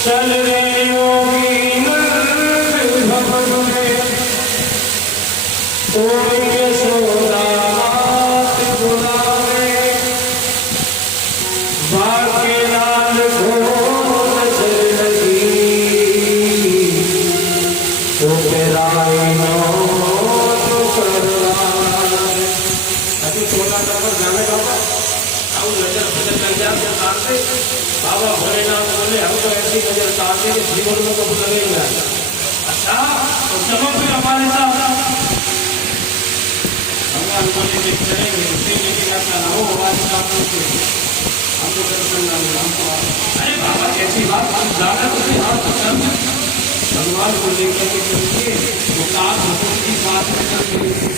चल रे योगी नंद भवन में, तोड़ के सोना हाथ बुलावे, भाग्य लाल घोर चल लगी, तो राय नो तो करवाए। अभी छोटा नंबर जाने बाबा अब नजर बदल कर जाते सामने बाबा भोलेनाथ बोले हम तो ऐसी नजर ताकते कि जीवन में कभी लगे ही नहीं। अच्छा तो चलो फिर हमारे साथ भगवान बोले कि चलेंगे उसे लेके आता ना हो हमारे साथ हम तो दर्शन हमको। अरे बाबा कैसी बात हम जाकर तो हाथ पकड़ भगवान को लेकर के चलिए वो काम की बात करेंगे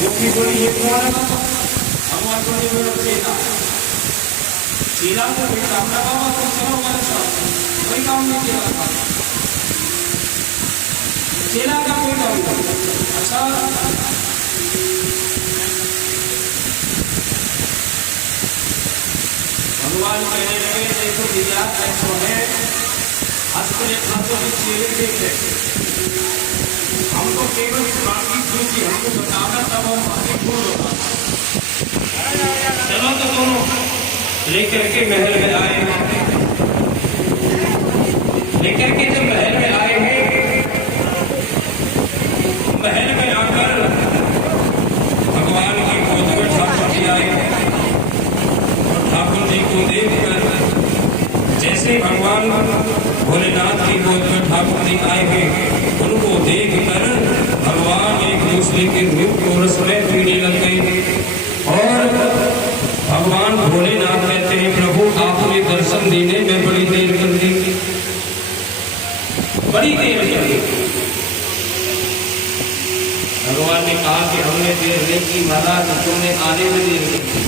जो भी बोली ये कौन है भगवान को नहीं बोलो चेला चेला को कोई काम ना बाबा तुम चलो हमारे साथ कोई काम नहीं चेला का चेला का कोई काम नहीं। अच्छा भगवान कहने लगे देखो भैया ऐसा है अपने हाथों में चेले देखे हमको केवल बाकी सूची हमको बताना तब हम आगे पूर्ण होगा। चलो तो दोनों लेकर के महल में आए, लेकर के जब महल में आए हैं महल में आकर भगवान की गोद में ठाकुर जी आए और ठाकुर जी को देखकर जैसे भगवान भोलेनाथ की गोद में ठाकुर जी आए हैं उनको देखकर भगवान एक दूसरे के रूप को रस में पीने लग गए और भगवान भोलेनाथ कहते हैं प्रभु आपने दर्शन देने में बड़ी देर कर दी, बड़ी देर कर दी। भगवान ने कहा कि हमने देर नहीं की महाराज तुमने आने में देर की।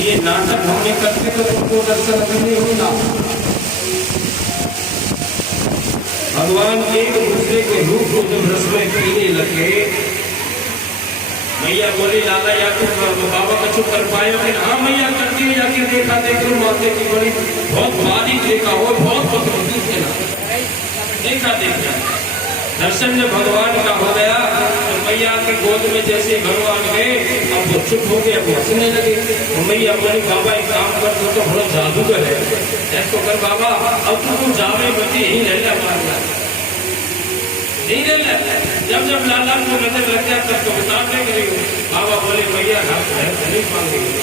ये नाटक हमने करते तो तुमको दर्शन अभी नहीं होगा। भगवान एक दूसरे के रूप को जब रस में पीने लगे मैया बोली लाला या तो बाबा का चुप कर पाए फिर हाँ मैया करती है जाके देखा देख लो माते की बड़ी बहुत बारीक देखा हो बहुत पतली देखा देखा दर्शन में भगवान का हो गया तो मैया के गोद में जैसे भगवान गए अब वो चुप हो गए अब हंसने लगे तो मैया बोली बाबा एक काम कर दो तो बड़ा जादूगर है ऐसा कर बाबा अब तुमको जावे बची ही ले लिया नहीं ले जब जब लाला को नजर लग जाए तब तो बता देंगे बाबा बोले भैया नहीं मांगेंगे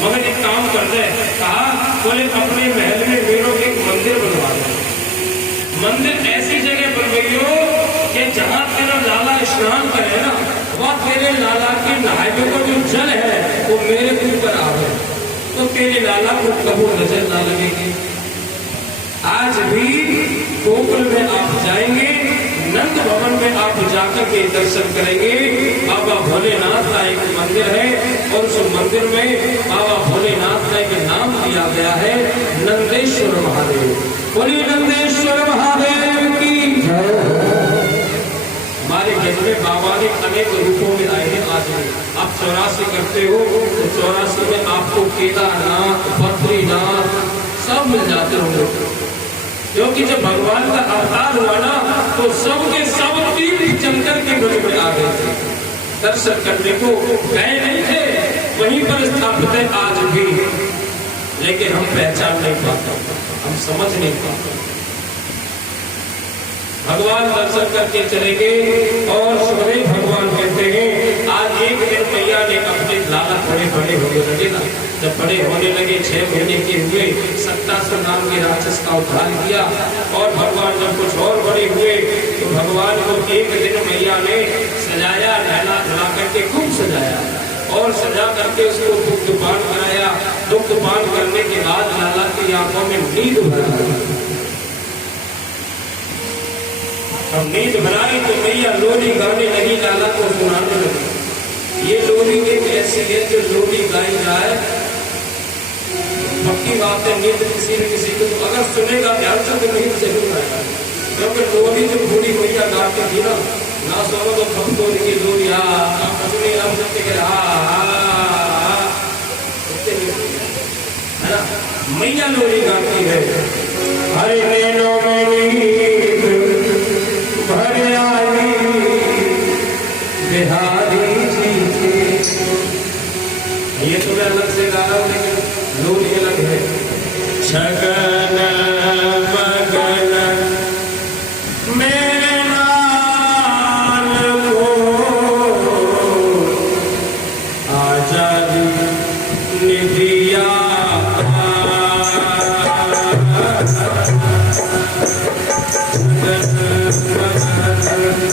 मगर एक काम कर दे कहा बोले अपने महल में मेरे एक मंदिर बनवा दो मंदिर ऐसी जगह बनवाइयो कि जहाँ तेरा लाला स्नान करे ना वह तेरे लाला के नहाने का जो जल है वो मेरे ऊपर आवे तो तेरे लाला को कबू नजर ना लगेगी। आज भी गोकुल में आप जाएंगे नंद भवन में आप जाकर के दर्शन करेंगे बाबा भोलेनाथ का एक मंदिर है और उस मंदिर में बाबा भोलेनाथ का एक नाम दिया गया है नंदेश्वर महादेव। बोलिए नंदेश्वर महादेव की हमारे घर में बाबा ने अनेक रूपों में आए हैं। आज आप 84 करते हो तो 84 में आपको केदारनाथ बद्रीनाथ सब मिल जाते होंगे क्योंकि जब भगवान का अवतार हुआ ना तो सबके सब तीर्थ चंकर के ब्रज में आ गए थे दर्शन करने को गए नहीं थे वहीं पर स्थापित है आज भी लेकिन हम पहचान नहीं पाते हम समझ नहीं पाते। भगवान दर्शन करके चलेंगे और सवेरे भगवान कहते हैं आज एक दिन मैया ने अपने लाला बड़े बड़े होने लगे ना जब बड़े होने लगे 6 महीने के हुए सत्तासुर नाम के राक्षस का उद्धार किया और भगवान जब कुछ और बड़े हुए तो भगवान को एक दिन मैया ने सजाया नहला धुला करके खूब सजाया और सजा करके उसको दुग्धपान कराया। दुग्धपान करने के बाद लाला की आंखों में नींद भरा अब नींद बनाई तो मैया लोरी गाने लगी लाला को सुनाने लगी। ये लोरी एक ऐसी है जो लोरी गाई जाए पक्की बात है नींद किसी न किसी को तो अगर सुनेगा ध्यान से तो नींद जरूर आएगा क्योंकि लोरी जो बूढ़ी मैया गाती थी ना सुनो तो भक्तों की लोरी है ना मैया लोरी गाती है। हरि नैनो में नींद भर आई बिहारी जी के। ये तो मैं अलग से गा रहा हूँ लेकिन लोरी अलग है। छगन मगन मेरे नाल को आजादी निधिया